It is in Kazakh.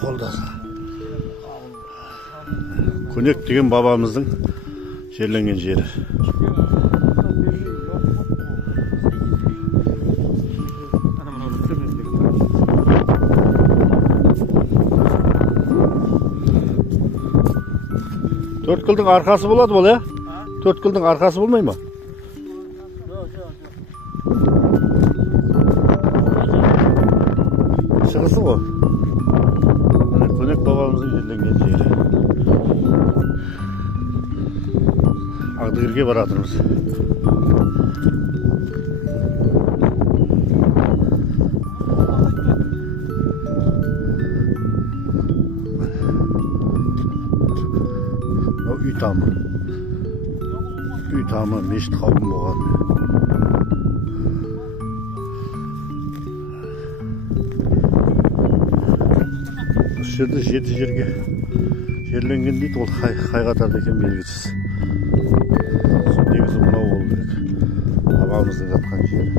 Қолда. Көнек деген бабамыздың жерленген жері. Төрткілдің арқасы болады бұл, е? Төрткілдің арқасы болмай ма? Шығысы ғой. Көнек бабамыздың жерленген жері. Ағдығырге баратырмыз. Үй тамы мешіт қауым болған. Осы жерде 7 жерге жерленген дейді, ол қай қатарда екен белгісіз. Негізі мынау болу керек. Бабамыздың жатқан жері.